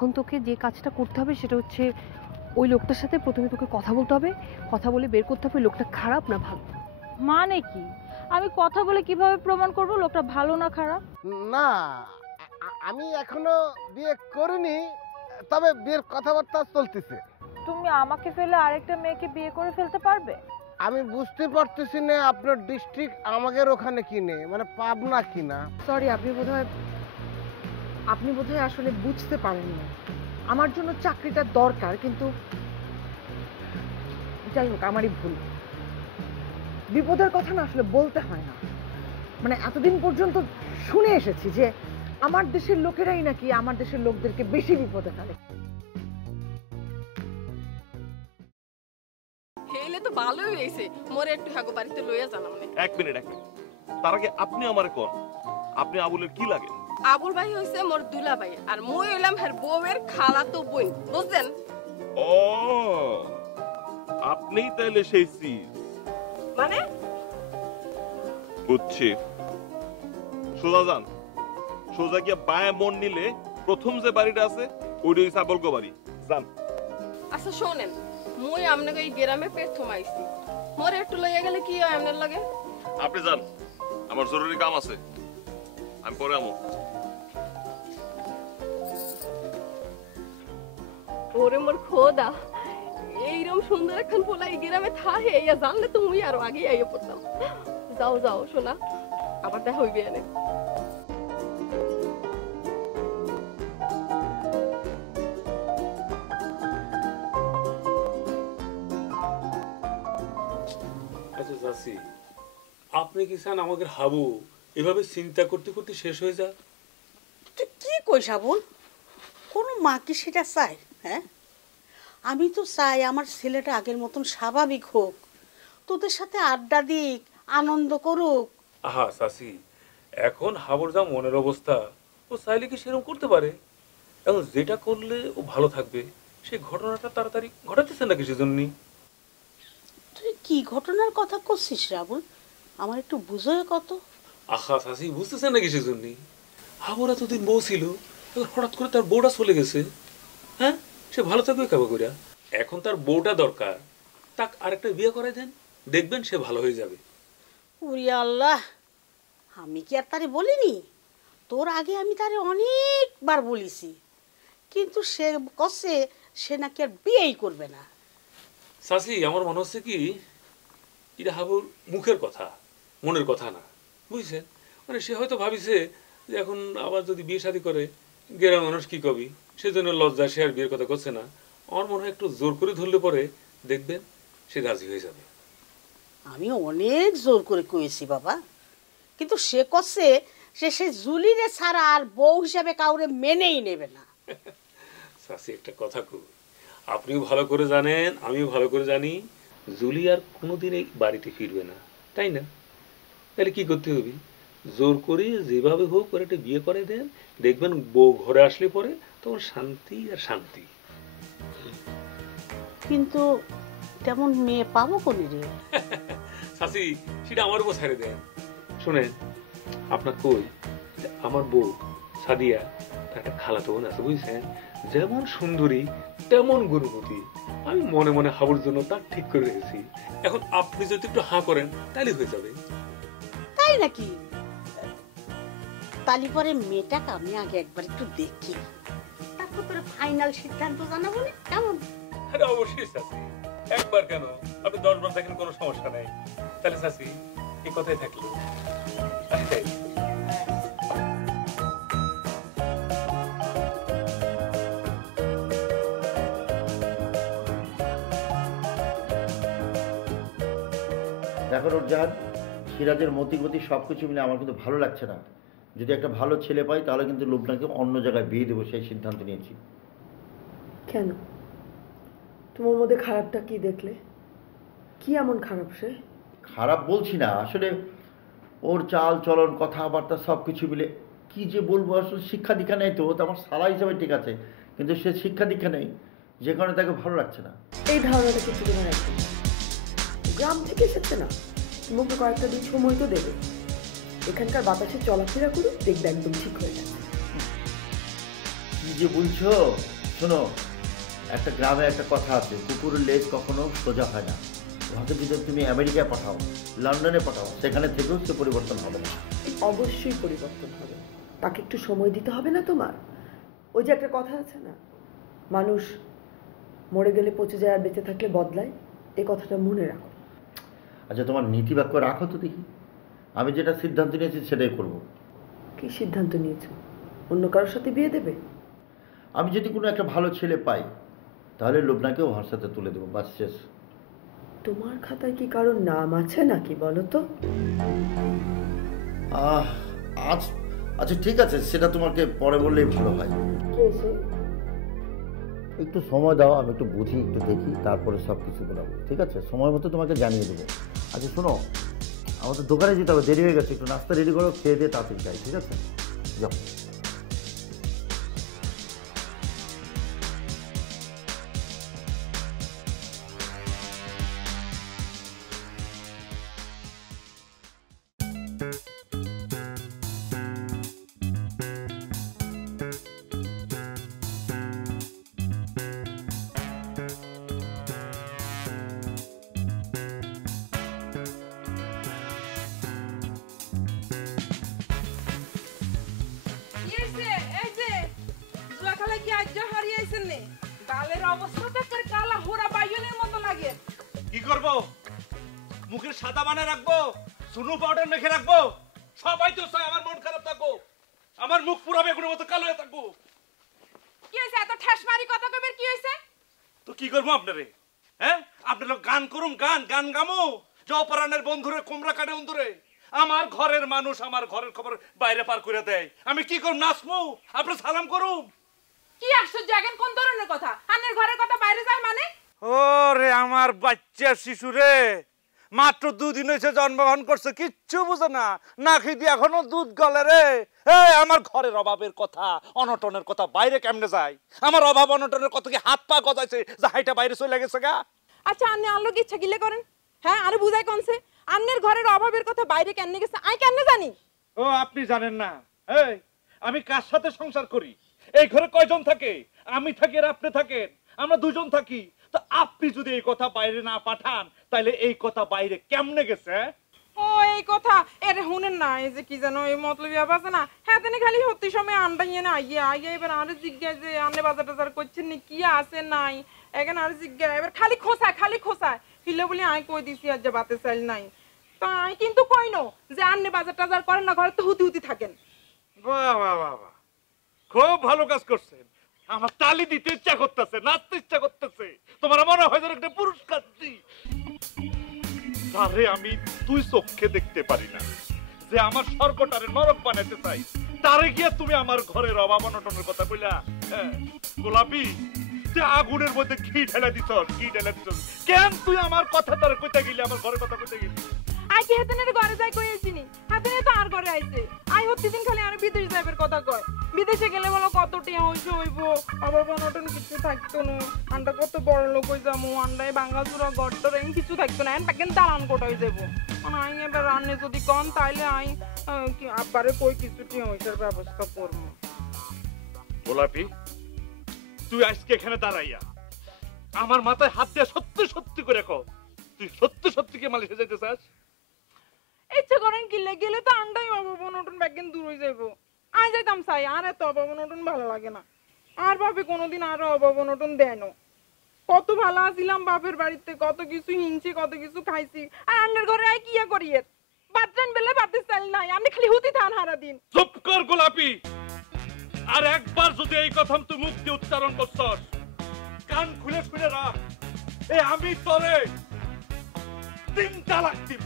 এখন তোকে যে কাজটা করতে হবে সেটা হচ্ছে ওই লোকটার সাথে প্রথমে তোকে কথা বলতে হবে, কথা বলে বের করতে হবে লোকটা খারাপ না ভালো। মানে কি? আমি কথা বলে কিভাবে প্রমাণ করব লোকটা ভালো না খারাপ? না, আমি এখনো বিয়ে করিনি, তবে বিয়ের কথাবার্তা চলতেছে। তুমি আমাকে ফেলে আরেকটা মেয়েকে বিয়ে করে ফেলতে পারবে? আমি বুঝতে পারতেছি না আপনার ডিস্ট্রিক্ট আমাদের ওখানে কিনে, মানে পাবনা কিনা। সরি, আপনি বোধহয় আসলে বুঝতে পারেননি। আমার জন্য চাকরিটা দরকার, কিন্তু যাই হোক আমারই ভুল। বিপদের কথা না আসলে বলতে হয় না। মানে এতদিন পর্যন্ত শুনে এসেছি যে আমার দেশের লোকেরাই নাকি আমার দেশের লোকদেরকে বেশি বিপদে ফেলে। হেলে তো ভালোই হয়েছে, মোরে একটু হাগো বাড়িতে লইয়া জানা মানে। এক মিনিট তার আগে আপনি আমারে কোন, আপনি আবুলের কি লাগে? আবুল ভাই হইছে মোর দুলা ভাই, আর মই হইলাম হের বউয়ের খালাতো বোন, বুঝছেন? ও, আপনিই তাইলে সেই চিজ। মানে বুঝছি। সোজা যান, সোজা গিয়া বায়ে মন নিলে প্রথম যে বাড়িটা আছে ওইটা হইছে আবলগো বাড়ি, যান। আচ্ছা শোনেন, মই আপনাকে এই গ্রামে প্রথম আইছি, মোরে একটু লইয়া গেলে কি হয় আপনার লাগে? আপনি যান, আমার জরুরি কাম আছে, আমি পরে আমো। ওরে মোর খোদা, এইরকম সুন্দর এখন পোলা এই গ্রামে থাহে, ইয়া জানলে তো মুই আরো আগে আইয়া পড়তাম। যাও যাও শোনা, আবার দেখা হইবে এনে। আচ্ছা চাচি, আপনি কি চান আমাদের হাবু এভাবে চিন্তা করতে করতে শেষ হয়ে যাক? তুই কি কইস আবুল? কোনো মা কি সেটা চায়? হ্যাঁ, আমি তো চাই আমার ছেলেটা আগের মতন স্বাভাবিক হোক, তোদের সাথে আড্ডা দিক, আনন্দ করুক। আহা চাচি, এখন হাবুর যা মনের অবস্থা, ও চাইলে কি সেরকম করতে পারে? এখন যেটা করলে ও ভালো থাকবে সেই ঘটনাটা তাড়াতাড়ি ঘটাতেছে নাকি সেজন্যই? তুই কি ঘটনার কথা করছিস রাবুল? আমার একটু বুঝোয় কত। আহা চাচি, বুঝতেছেন নাকি সেজন্যই? হাবুর এতদিন বউ ছিল, এখন হঠাৎ করে তার বউটা চলে গেছে। হ্যাঁ, সে ভালো থাকবে খাবা করিয়া। এখন তার বউটা দরকার, তাক আরেকটা বিয়ে করে দেন, দেখবেন সে ভালো হয়ে যাবে। উরি আল্লাহ, আমি কি আর তারে বলিনি? তোর আগে আমি তারে অনেকবার বলিছি, কিন্তু সে কষে সে নাকি আর বিয়েই করবে না। চাচি, আমার মনে হচ্ছে কি এটা হাবুর মুখের কথা, মনের কথা না, বুঝছেন? মানে সে হয়তো ভাবিছে যে এখন আবার যদি বিয়ে শাদী করে গ্রামের মানুষ কি কবি, সেজন্য লজ্জা সে আর বিয়ের কথা করছে না। আমার মনে হয় একটু জোর করে ধরলে পরে দেখবেন সে রাজি হয়ে যাবে। আমি অনেক জোর করে কয়েছি বাবা, কিন্তু সে কষে সে জুলিরে ছাড়া আর বউ হিসাবে কাউরে মেনেই নেবে না। চাচি একটা কথা কই, আপনিও ভালো করে জানেন, আমিও ভালো করে জানি, জুলি আর কোনোদিন এই বাড়িতে ফিরবে না, তাই না? তাহলে কি করতে হবে? জোর করে যেভাবে হোক করে একটা বিয়ে করে দেন, দেখবেন বউ ঘরে আসলে পরে তখন শান্তি আর শান্তি। কিন্তু তেমন মেয়ে পাবো কোনি রে? চাচি, সেটা আমার উপর ছেড়ে দেন। শোনেন, আপনার কই আমার বউ সাদিয়া, তার একটা খালাতো বোন আছে, বুঝছেন? যেমন সুন্দরী তেমন গুণবতী। আমি মনে মনে হাবুর জন্য তার ঠিক করে রেখেছি। এখন আপনি যদি একটু হাঁ করেন তাহলে হয়ে যাবে। তাই নাকি? তালি পরে মেয়েটাকে আমি আগে একবার একটু দেখি, তারপর তোর ফাইনাল সিদ্ধান্ত জানাবো না কেমন? আরে অবশ্যই চাচি, একবার কেন, আপনি 10 বার দেখেন, কোনো সমস্যা নাই। তাহলে চাচি এই কথাই থাকলো। দেখো নুরজাহান, সিরাজের মতিগতি সব কিছু মিলে আমার কিন্তু ভালো লাগছে না। যদি একটা ভালো ছেলে পাই তাহলে কিন্তু লোকটাকে অন্য জায়গায় বিয়ে দেবো, সেই সিদ্ধান্ত নিয়েছি। কেন? তোমার মধ্যে খারাপটা কি দেখলে? কি এমন খারাপ সে? খারাপ বলছি না, আসলে ওর চাল চলন কথাবার্তা সব কিছু মিলে কি যে বলবো, আসলে শিক্ষা দীক্ষা নেই তো। ও তো আমার সালা হিসাবে ঠিক আছে, কিন্তু সে শিক্ষা দীক্ষা নেই, যে কারণে তাকে ভালো লাগছে না। এই ধারণাটা কিন্তু তোমার একদম, গ্রাম থেকে এসেছে না, তোমাকে কয়েকটা দিন সময় তো দেবে। এখানকার বাতাসে চলাফেরা করুক, দেখবে একদম ঠিক হয়ে যাবে। কি যে বলছো, শোনো, একটা গ্রামে একটা কথা আছে, কুকুরের লেজ কখনো সোজা হয় না। ওকে যদি তুমি আমেরিকায় পাঠাও, লন্ডনে পাঠাও, সেখানে থেকেও সে পরিবর্তন হবে না। অবশ্যই পরিবর্তন হবে, তাকে একটু সময় দিতে হবে না তোমার? ওই যে একটা কথা আছে না, মানুষ মরে গেলে পচে যায় আর বেঁচে থাকলে বদলায়, এই কথাটা মনে রাখো। আচ্ছা, তোমার নীতি বাক্য রাখো তো দেখি। আমি যেটা সিদ্ধান্ত নিয়েছি সেটাই করব। কি সিদ্ধান্ত নিয়েছো? অন্য কারোর সাথে বিয়ে দেবে? আমি যদি কোনো একটা ভালো ছেলে পাই, তাহলে লোবনাকেও ওর সাথে তুলে দেবো, বাস শেষ। তোমার খাতায় কি কারোর নাম আছে নাকি বলো তো? আজ আচ্ছা ঠিক আছে, সেটা তোমাকে পরে বললেই ভালো হয়। একটু সময় দাও, আমি একটু বুঝি, একটু দেখি, তারপরে সব কিছু বলাবো, ঠিক আছে? সময় মতো তোমাকে জানিয়ে দেবো। আচ্ছা শোনো, আমাদের দোকানে যেতে হবে, দেরি হয়ে গেছে, একটু নাস্তা রেডি করো, খেয়ে দিয়ে তাড়াতাড়ি যাই, ঠিক আছে? যাও। কি করব? মুখের সাদা বানা রাখবো, সুনু পাউডার মেখে রাখবো? সবাই তো চায় আমার মন খারাপ থাকো, আমার মুখ পুরো বেগুনের মতো কালো হয়ে থাকবো। কি হয়েছে? এত ঠেস মারি কথা কইবেন কি হয়েছে? তো কি করবো আপনারে? হ্যাঁ, আপনারা গান করুম, গান গামো, জপরানের বন্ধুরে কোমরা কাটে অন্ধুরে। আমার ঘরের মানুষ আমার ঘরের খবর বাইরে পার করে দেয়, আমি কি করব? নাচমু, আপনি সালাম করুম? কি আশ্চর্য, এখন কোন ধরনের কথা? আন্নের ঘরের কথা বাইরে যায় মানে? ওরে আমার বাচ্চা শিশুরে, মাত্র 2 দিন হয়েছে জন্মগ্রহণ করছে, কিচ্ছু বুঝে না, না খেয়ে দিয়ে এখনো দুধ গলে রে। আমার ঘরের অভাবের কথা, অনটনের কথা বাইরে কেমনে যায়? আমার অভাব অনটনের কথা কি হাত পা গজাইছে যে হাইটা বাইরে চলে গেছে গা? আচ্ছা, আন্নে আনলো কি ইচ্ছা গিলে করেন? হ্যাঁ, আরে বুঝাই কোনছে? আন্নের ঘরের অভাবের কথা বাইরে কেমনে গেছে আই কেমনে জানি? ও আপনি জানেন না? এই আমি কার সাথে সংসার করি? এই ঘরে কয়জন থাকে? আমি থাকি আর আপনি থাকেন, আমরা দুজন থাকি। তো আপনি যদি এই কথা বাইরে না পাঠান, তাহলে এই কথা বাইরে কেমনে গেছে? ও এই কথা এরে শুনেন না, এই যে কি জানো এই মতলবি আছে না, হ্যাঁ তেনে খালি হতে সময় আন্ডাইয়ে না আইয়া এবার আরে জিজ্ঞাসা যে আন্নে বাজার টাজার করছেন নি, কি আছে নাই, এখন আরে জিজ্ঞাসা এবার খালি খোসায় হিলে বলি আই কই দিছি আর যে বাতে চাইল নাই। তো আই কিন্তু কইনো যে আন্নে বাজার টাজার করেন না, ঘরে তো হুতি থাকেন। বাহ বাহ বাহ, খুব ভালো কাজ করছেন। আমার তালি দিতে ইচ্ছা করতেছে, নাচতে ইচ্ছা করতেছে। তোমার মনে হয় যেন একটা পুরস্কার দিই। তারে আমি তুই চোখে দেখতে পারি না, যে আমার স্বর্গটারে নরক বানাইতে চাই, তারে গিয়ে তুমি আমার ঘরের অভাব অনটনের কথা কইলা? গোলাপি, যে আগুনের মধ্যে ঘি ঢেলা দিছ, কেন তুই আমার কথা তারে কইতে গেলি, আমার ঘরের কথা কইতে গেলি? আই কি হেতেনের ঘরে যাই কইছিনি, হেতেনে তো আর ঘরে আইছে। আই প্রতিদিন খালি আর বিদেশ যাইবার কথা কয়, বিদেশে গেলে বলো কত টিয়া হইছে হইবো, আবার নতুন কিছু থাকতো না, আন্ডা কত বড় লোক হই যাবো, আন্ডায় বাঙ্গাচুরা গড়টর এমন কিছু থাকতো না, এখন দালান কোট হয়ে যাবো। আই এবার রান্নে যদি কম তাইলে আই আব্বারে কই কিছু টিয়া হইসার ব্যবস্থা করবো। গোলাপি, তুই আজকে এখানে দাঁড়াইয়া আমার মাথায় হাত দিয়ে সত্যি সত্যি করে কও, তুই সত্যি সত্যি কি মালয়েশিয়া যাইতে চাস? ইচ্ছা করেন কিলে গেলে তো আন্ডাই অভাব নতুন ব্যাগেন দূর হয়ে যাইবো। আই যাইতাম চাই, আর এত অভাব নতুন ভালো লাগে না। আর ভাবে কোনোদিন আরো অভাব নতুন দেন, কত ভালো আছিলাম বাপের বাড়িতে, কত কিছু হিংছি, কত কিছু খাইছি। আর আন্ডার ঘরে আই কিয়া করিয়ে বাচ্চান বেলে বাতে চাল নাই, আপনি খালি হুতি থান হারা দিন। চুপ কর গোলাপি, আর একবার যদি এই কথা তুই মুখ দিয়ে উচ্চারণ করছস, কান খুলে খুলে রাখ, আমি তোরে 3 তালাক দিব।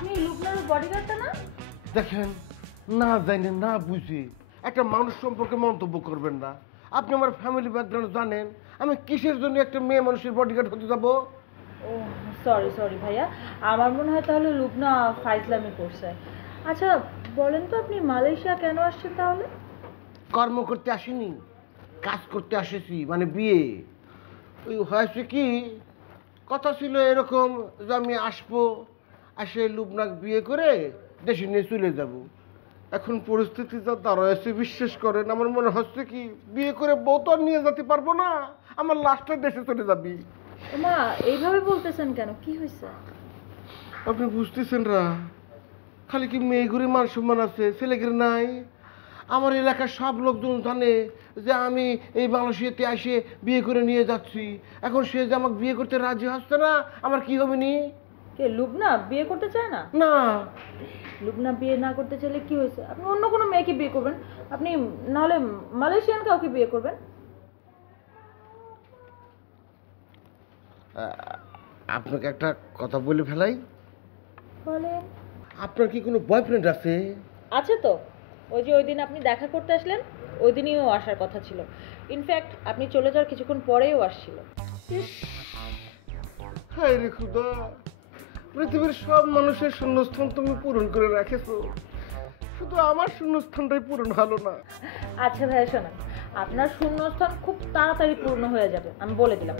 আপনি লুবনার বডিগার্ডটা না? দেখেন, না জানেন না বুঝি একটা মানুষ সম্পর্কে মন্তব্য করবেন না। আপনি আমার ফ্যামিলি ব্যাকগ্রাউন্ড জানেন, আমি কিসের জন্য একটা মেয়ে মানুষের বডিগার্ড হতে যাবো? ও সরি ভাইয়া, আমার মনে হয় তাহলে লুবনা ফাইজলামি করছে। আচ্ছা বলেন তো, আপনি মালয়েশিয়া কেন আসছেন তাহলে? কর্ম করতে আসিনি, কাজ করতে আসেছি, মানে বিয়ে। ওই হয়েছে কি, কথা ছিল এরকম যে আমি আসবো, আসে লুবনাকে বিয়ে করে দেশে নিয়ে চলে যাব। এখন পরিস্থিতি যা দাঁড়াচ্ছে বিশ্বাস করেন, আমার মনে হচ্ছে কি বিয়ে করে বউ তো আর নিয়ে যেতে পারবো না, আমার লাস্টে দেশে চলে যাবি। মা এইভাবে বলতেছেন কেন, কি হয়েছে? আপনি বুঝতেছেন না, খালি কি মেয়েগুলি মান সম্মান আছে, ছেলেগুলি নাই? আমার এলাকার সব লোকজন জানে যে আমি এই মালয়েশিয়াতে এসে বিয়ে করে নিয়ে যাচ্ছি। এখন সে যে আমাকে বিয়ে করতে রাজি হচ্ছে না, আমার কি হবে নি? কে লুবনা বিয়ে করতে চায় না? না, লুবনা বিয়ে না করতে চাইলে কি হয়েছে? আপনি অন্য কোনো মেয়েকে বিয়ে করবেন, আপনি নাহলে মালয়েশিয়ান কাউকে বিয়ে করবেন। আপনাকে একটা কথা বলে ফেলাই। বলেন। আপনার কি কোনো বয়ফ্রেন্ড আছে? আছে তো, ওই যে ওই দিন আপনি দেখা করতে আসলেন, ওই দিনই ও আসার কথা ছিল। ইনফ্যাক্ট আপনি চলে যাওয়ার কিছুক্ষণ পরেই ও আসছিল। হায় রে খুদা, পৃথিবীর সব মানুষের শূন্যস্থান তুমি পূরণ করে রাখেছো, শুধু আমার শূন্যস্থানটাই পূরণ হলো না। আচ্ছা ভাইয়া শোনেন, আপনার শূন্যস্থান খুব তাড়াতাড়ি পূর্ণ হয়ে যাবে, আমি বলে দিলাম।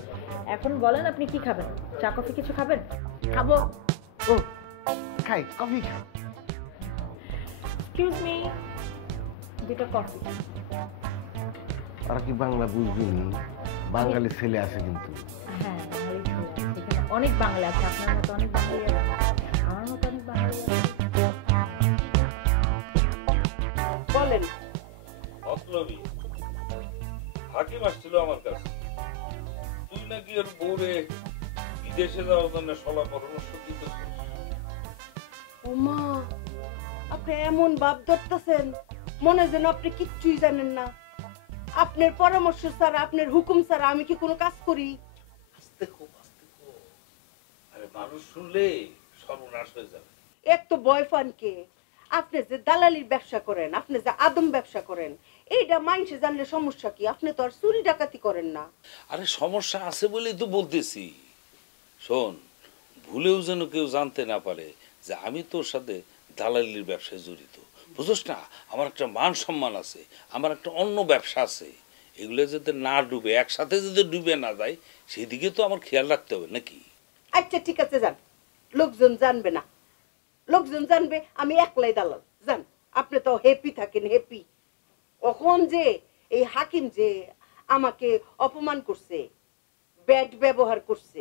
এখন বলেন আপনি কি খাবেন? চা কফি কিছু খাবেন? খাবো। ও খাই, কফি খাই। এক্সকিউজ মি, দুটো কফি। আর কি বাংলা বুঝবিনি, বাঙালি ছেলে আছে কিন্তু। হ্যাঁ এখানে অনেক বাঙালি আছে, আপনার মতো অনেক বাঙালি আছে, আমার মতো অনেক বাঙালি আছে। বলেন। মতলবী হাকিম আসছিল আমার কাছে, তুই নাকি ওর বউরে বিদেশে যাওয়ার জন্য সলা পরামর্শ দিতেছিস। ওমা, আপনি এমন ভাব ধরতেছেন মনে যেন আপনি কিচ্ছুই জানেন না। আপনার পরামর্শ ছাড়া, আপনার হুকুম ছাড়া আমি কি কোনো কাজ করি? আস্তে খুব আস্তে খুব, আরে মানুষ শুনলে সর্বনাশ হয়ে যাবে। এক তো বয়ফ্রেন্ডকে, আপনি যে দালালির ব্যবসা করেন, আপনি যে আদম ব্যবসা করেন, এইটা মানুষে জানলে সমস্যা কি? আপনি তো আর চুরি ডাকাতি করেন না। আরে সমস্যা আছে বলেই তো বলতেছি। শোন, ভুলেও যেন কেউ জানতে না পারে যে আমি তোর সাথে দালালির ব্যবসায় জড়িত, বুঝোস না? আমার একটা মান সম্মান আছে, আমার একটা অন্য ব্যবসা আছে, এগুলো যাতে না ডুবে, একসাথে যদি ডুবে না যায় সেদিকে তো আমার খেয়াল রাখতে হবে নাকি? আচ্ছা ঠিক আছে, যান, লোকজন জানবে না। লোকজন জানবে আমি একলাই দালাল, যান। আপনি তো হ্যাপি থাকেন, হ্যাপি। কখন যে এই হাকিম যে আমাকে অপমান করছে, ব্যাড ব্যবহার করছে,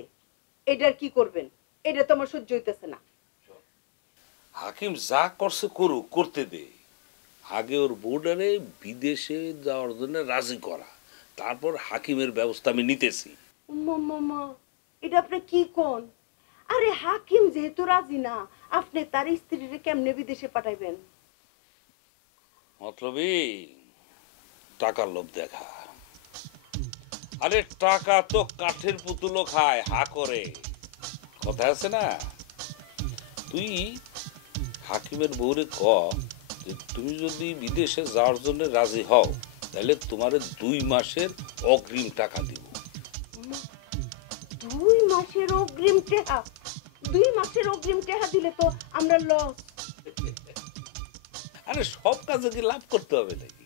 এটার কি করবেন? এটা তো আমার সহ্য হইতেছে না। হাকিম যা করছে করুক, করতে দে। আগে ওর বোর্ডারে বিদেশে যাওয়ার জন্য রাজি করা, তারপর হাকিমের ব্যবস্থা আমি নিতেছি। মামা, এটা আপনি কি কোন? আরে হাকিম যেহেতু রাজি না, আপনি তার স্ত্রীরে কেমনে বিদেশে পাঠাইবেন? মতলবী টাকার লোভ দেখা। আরে টাকা তো কাঠের পুতুলও খায়, হা করে। কথা আছে না? তুই হাকিমের বউরে ক যে তুমি যদি বিদেশে যাওয়ার জন্য রাজি হও তাহলে তোমার 2 মাসের অগ্রিম টাকা দিব। 2 মাসের অগ্রিম টাকা? 2 মাসের অগ্রিম টাকা দিলে তো আমরা লস। আরে সব কাজে কি লাভ করতে হবে নাকি?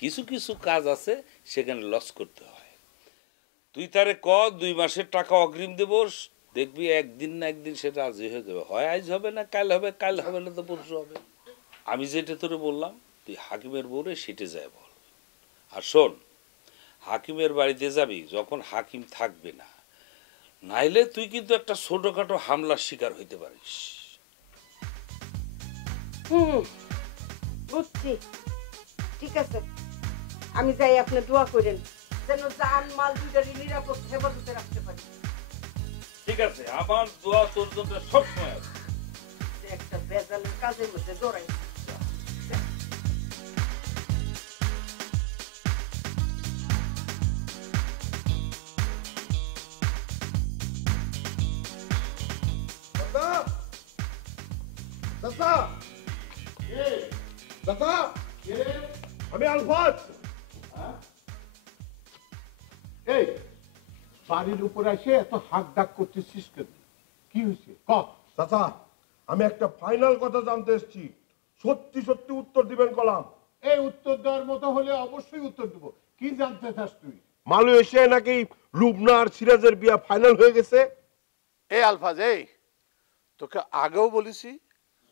কিছু কিছু কাজ আছে সেখানে লস করতে হয়। তুই তারে ক 2 মাসের টাকা অগ্রিম দেব, দেখবি একদিন না একদিন সেটা রাজি হয়ে যাবে। হয় আজ হবে না কাল হবে, কাল হবে না তো পরশু হবে। আমি যেটা তোরে বললাম তুই হাকিমের বউরে সেটে যায় বল। আর শোন, হাকিমের বাড়িতে যাবি যখন হাকিম থাকবে না, নাইলে তুই কিন্তু একটা ছোটখাটো হামলার শিকার হইতে পারিস। বুঝছি, ঠিক আছে। আমি যাই, আপনি দোয়া করেন যেন জান মাল দুটারই নিরাপদ হেফাজতে রাখতে পারি। ঠিক আছে, আমার দোয়া তোর জন্য সবসময় আছে। একটা বেজালের কাজের মধ্যে জড়াই। চাচা চাচা আমি আলফাজ। এই বাড়ির উপরে এসে এত হাক ডাক করতেছিস কেন? কি হয়েছে ক? চাচা আমি একটা ফাইনাল কথা জানতে এসেছি, সত্যি সত্যি উত্তর দিবেন কলাম। এই উত্তর দেওয়ার মতো হলে অবশ্যই উত্তর দেবো। কি জানতে চাস তুই? মালয়েশিয়ায় নাকি লুবনা আর সিরাজের বিয়া ফাইনাল হয়ে গেছে। এই আলফাজ, এই তোকে আগেও বলেছি,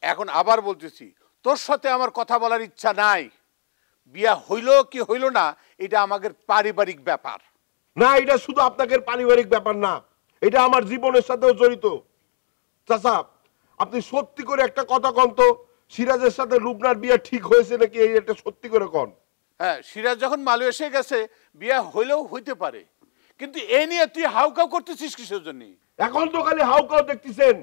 এখন আবার বলতেছি, তোর সাথে আমার কথা বলার ইচ্ছা নাই। বিয়া হইল কি হইল না এটা আমাদের পারিবারিক ব্যাপার। না, এটা শুধু আপনাদের পারিবারিক ব্যাপার না, এটা আমার জীবনের সাথেও জড়িত। চাচা আপনি সত্যি করে একটা কথা কন তো, সিরাজের সাথে লুবনার বিয়া ঠিক হয়েছে নাকি, এই একটা সত্যি করে কন। হ্যাঁ, সিরাজ যখন মালয়েশিয়া গেছে বিয়া হইলেও হইতে পারে, কিন্তু এ নিয়ে তুই হাউকাউ করতেছিস কিসের জন্য? এখন তো খালি হাউকাউ দেখতেছেন,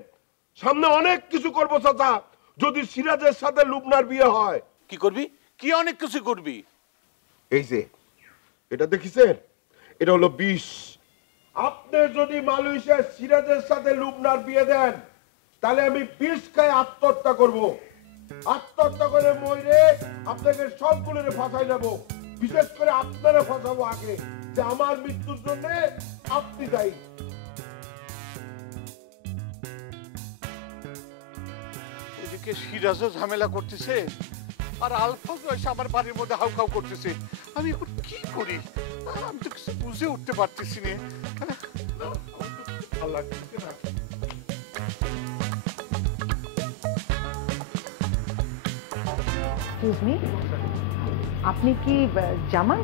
সামনে অনেক কিছু করবো চাচা। যদি সিরাজের সাথে লুবনার বিয়ে হয়। কি করবি? কি অনেক কিছু করবি? এই যে এটা দেখেছেন, এটা হলো বিষ। আপনি যদি মালয়েশিয়ার সিরাজের সাথে লুবনার বিয়ে দেন, তাহলে আমি বিষ খাই আত্মহত্যা করব। আত্মহত্যা করে মরে আপনাকে সবগুলোরে ফাঁসাই নেব, বিশেষ করে আপনারা ফাঁসাবো আগে, যে আমার মৃত্যুর জন্য আপনি দায়ী। এদিকে সিরাজও ঝামেলা করতেছে, আর আলফাজ এসে আমার বাড়ির মধ্যে হাউকাউ করতেছে। আমি এখন কি করি? আমি তো কিছু বুঝে উঠতে পারতেছি না। আল্লাহ এক্সকিউজ মি, আপনি কি জামাই?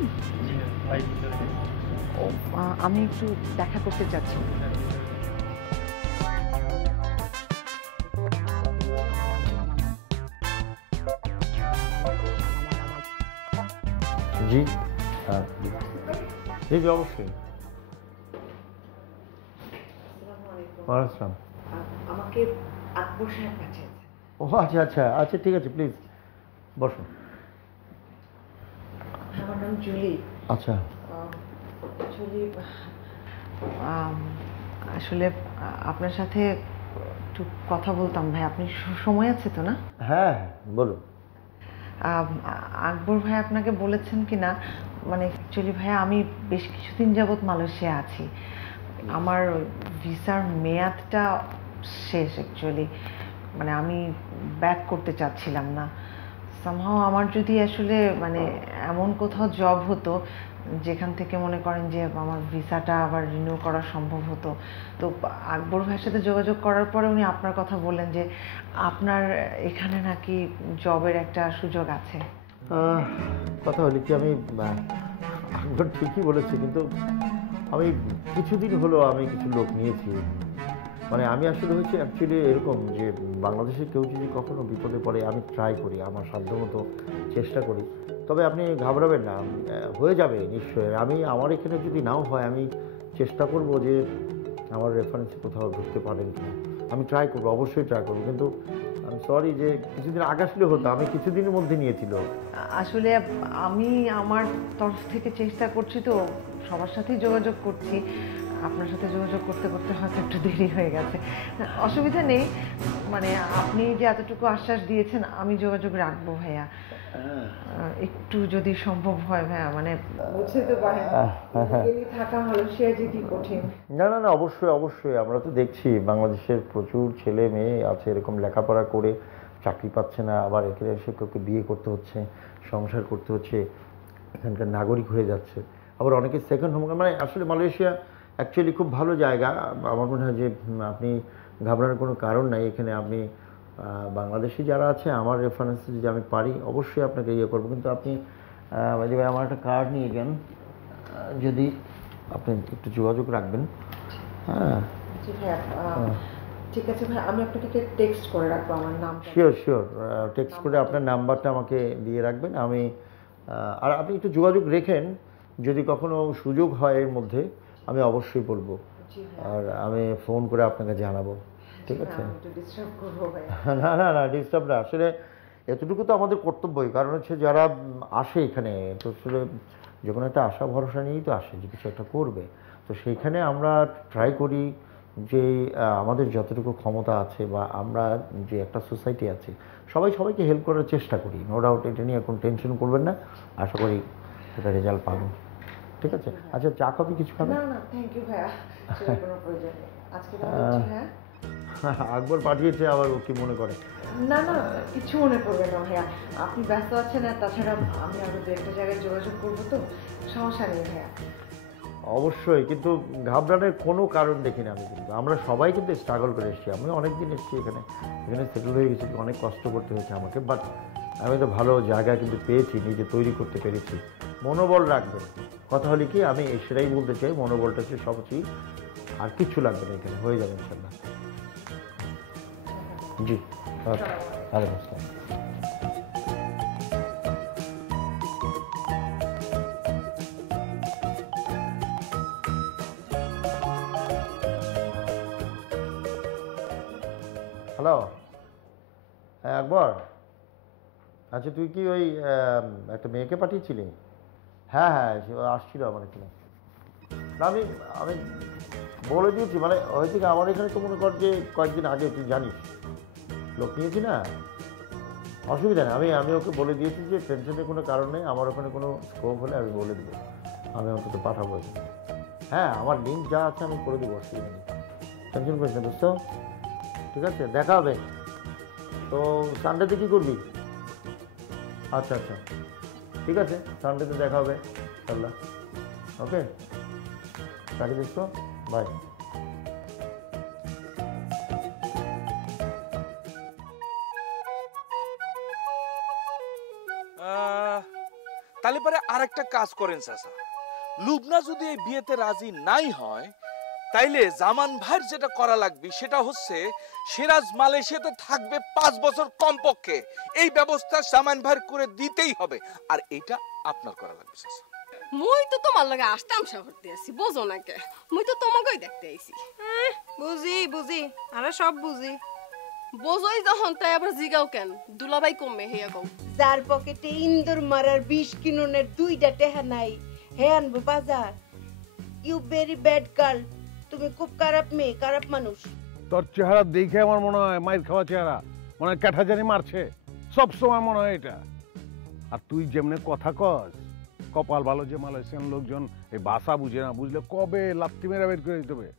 ও, আমি একটু দেখা করতে চাচ্ছি। জি হ্যাঁ জি জি অবশ্যই। ওয়ালাইকুম। আমাকে আকবর সাহেব পাঠিয়েছেন। ও আচ্ছা আচ্ছা আচ্ছা, ঠিক আছে, প্লিজ বসুন। আমার নাম জুলি। আচ্ছা জুলি, আসলে আপনার সাথে একটু কথা বলতাম ভাই। আপনি সময় আছে তো? না হ্যাঁ বলুন। আকবর ভাই আপনাকে বলেছেন কি না, মানে অ্যাকচুয়ালি ভাইয়া আমি বেশ কিছুদিন যাবৎ মালয়েশিয়া আছি। আমার ভিসার মেয়াদটা শেষ অ্যাকচুয়ালি, মানে আমি ব্যাক করতে চাচ্ছিলাম না। সামহাও আমার যদি আসলে মানে এমন কোথাও জব হতো যেখান থেকে মনে করেন যে আমার ভিসাটা আবার রিনিউ করা সম্ভব হতো, তো আকবর ভাইয়ের সাথে যোগাযোগ করার পরে উনি আপনার কথা বললেন যে আপনার এখানে নাকি জবের একটা সুযোগ আছে। কথা হলো কি, আমি আকবর ঠিকই বলেছি, কিন্তু আমি কিছুদিন হলো আমি কিছু লোক নিয়েছি। মানে আমি আসলে হচ্ছে অ্যাকচুয়ালি এরকম যে বাংলাদেশে কেউ যদি কখনো বিপদে পড়ে আমি ট্রাই করি, আমার সাধ্যমতো চেষ্টা করি। তবে আপনি ঘাবড়াবেন না, হয়ে যাবে নিশ্চয়ই। আমার এখানে যদি নাও হয় আমি চেষ্টা করব যে আমার রেফারেন্সে কোথাও ঢুকতে পারেন কিনা, আমি ট্রাই করবো, অবশ্যই ট্রাই করবো। কিন্তু আমি সরি যে কিছুদিন আগে আসলে হতো, আমি কিছুদিনের মধ্যে নিয়েছিল। আসলে আমি আমার তরফ থেকে চেষ্টা করছি, তো সবার সাথেই যোগাযোগ করছি। আপনার সাথে যোগাযোগ করতে করতে হয়তো একটু দেরি হয়ে গেছে, অসুবিধা নেই। মানে আপনি যে এতটুকু আশ্বাস দিয়েছেন আমি যোগাযোগ রাখবো ভাইয়া, একটু যদি সম্ভব হয় ভাইয়া। মানে বুঝতে তো পারেন থাকা মালয়েশিয়া যে কি কঠিন। না না না, অবশ্যই অবশ্যই। আমরা তো দেখছি বাংলাদেশের প্রচুর ছেলে মেয়ে আছে এরকম লেখাপড়া করে চাকরি পাচ্ছে না, আবার এখানে এসে কাউকে বিয়ে করতে হচ্ছে, সংসার করতে হচ্ছে, এখানকার নাগরিক হয়ে যাচ্ছে, আবার অনেকে সেকেন্ড হোম। মানে আসলে মালয়েশিয়া অ্যাকচুয়ালি খুব ভালো জায়গা। আমার মনে হয় যে আপনি ঘাবড়ানোর কোনো কারণ নাই। এখানে আপনি বাংলাদেশি যারা আছে আমার রেফারেন্সে যদি আমি পারি অবশ্যই আপনাকে ইয়ে করবো। কিন্তু আপনি আমার একটা কার্ড নিয়ে গেন, যদি আপনি একটু যোগাযোগ রাখবেন। হ্যাঁ ঠিক আছে ভাই, আমি আপনাকে টেক্সট করে রাখবো আমার নাম। শিওর শিওর, টেক্সট করে আপনার নাম্বারটা আমাকে দিয়ে রাখবেন। আমি আর আপনি একটু যোগাযোগ রেখেন, যদি কখনো সুযোগ হয় এর মধ্যে আমি অবশ্যই বলবো, আর আমি ফোন করে আপনাকে জানাবো। ঠিক আছে? না না না, ডিস্টার্ব না। আসলে এতটুকু তো আমাদের কর্তব্যই, কারণ হচ্ছে যারা আসে এখানে তো আসলে যে কোনো একটা আশা ভরসা নিয়েই তো আসে যে কিছু একটা করবে। তো সেইখানে আমরা ট্রাই করি যে আমাদের যতটুকু ক্ষমতা আছে বা আমরা যে একটা সোসাইটি আছে সবাই সবাইকে হেল্প করার চেষ্টা করি। নো ডাউট, এটা নিয়ে কোনো টেনশন করবেন না, আশা করি এটা রেজাল্ট পাবো। ঠিক আছে, আচ্ছা চা কফি কিছু খাবেন? না না থ্যাংক ইউ ভাইয়া, সেটার কোনো প্রয়োজন নেই। আজকে তাহলে হচ্ছে, হ্যাঁ আকবর পাঠিয়েছে, আবার ও কি মনে করে? না না কিছু মনে করবেন না ভাইয়া, আপনি ব্যস্ত আছেন, আর তাছাড়া আমি আরো দু একটা জায়গায় যোগাযোগ করবো, তো সমস্যা নেই ভাইয়া। অবশ্যই, কিন্তু ঘাবড়ানোর কোনো কারণ দেখি না আমি। কিন্তু আমরা সবাই কিন্তু স্ট্রাগল করে এসেছি, আমি অনেক দিন এসেছি এখানে সেটেল হয়ে গেছি, অনেক কষ্ট করতে হয়েছে আমাকে, বাট আমি তো ভালো জায়গা কিন্তু পেয়েছি, নিজে তৈরি করতে পেরেছি। মনোবল রাখবেন, কথা হলে কি আমি সেটাই বলতে চাই, মনোবলটা হচ্ছে সবচেয়ে, আর কিচ্ছু লাগবে না, এখানে হয়ে যাবে ইনশাল্লাহ। জি ওয়ালাইকুম আসসালাম। হ্যালো, হ্যাঁ আকবর, আচ্ছা তুই কি ওই একটা মেয়েকে পাঠিয়েছিলি? হ্যাঁ হ্যাঁ, সে আসছিল আমার এখানে। না আমি আমি বলে দিয়েছি, মানে হয়েছে কি আমার এখানে তো মনে কর যে কয়েকদিন আগে তুই জানিস লোক নিয়েছি না, অসুবিধা নেই, আমি ওকে বলে দিয়েছি যে টেনশনের কোনো কারণ নেই, আমার ওখানে কোনো স্কোপ হলে আমি বলে দেবো, আমি অন্তত পাঠাবো এখানে। হ্যাঁ আমার লিঙ্ক যা আছে আমি করে দেবো, অসুবিধা নেই, টেনশন করিস না দোস্ত। ঠিক আছে, দেখা হবে। তো সানডেতে কী করবি? আচ্ছা আচ্ছা ঠিক আছে, সানডেতে দেখা হবে ইনশাল্লাহ। ওকে রাখি দোস্ত, বাই। তাহলে পরে আরেকটা কাজ করেন চাচা, লুবনা যদি এই বিয়েতে রাজি নাই হয় তাইলে জামান ভাইয়ের যেটা করা লাগবে সেটা হচ্ছে সিরাজ মালয়েশিয়াতে থাকবে 5 বছর কমপক্ষে, এই ব্যবস্থা জামান ভাইয়ের করে দিতেই হবে, আর এটা আপনার করা লাগবে চাচা। মুই তো তোমার লগে আসতাম করতে আসি, বোঝো না কে, মুই তো তোমাকেই দেখতে আইছি। বুঝি বুঝি, আরে সব বুঝি। বোঝোই যখন, তাই আবার জিগাও কেন? দুলাভাই কমবে হেয়া কম। যার পকেটে ইন্দুর মারার 20 কিলোনের 2টা টেহা নাই, হে আনবো বাজার। ইউ ভেরি ব্যাড গার্ল, তুমি খুব খারাপ মেয়ে, খারাপ মানুষ। তোর চেহারা দেখে আমার মনে হয় মাইর খাওয়া চেহারা, মনে হয় ক্যাঠা জানি মারছে, সব সময় মনে হয় এটা। আর তুই যেমনে কথা কস, কপাল ভালো যে মালয়েশিয়ান লোকজন এই ভাষা বুঝে না, বুঝলে কবে লাত্তি মেরা বের করে দিতে হবে।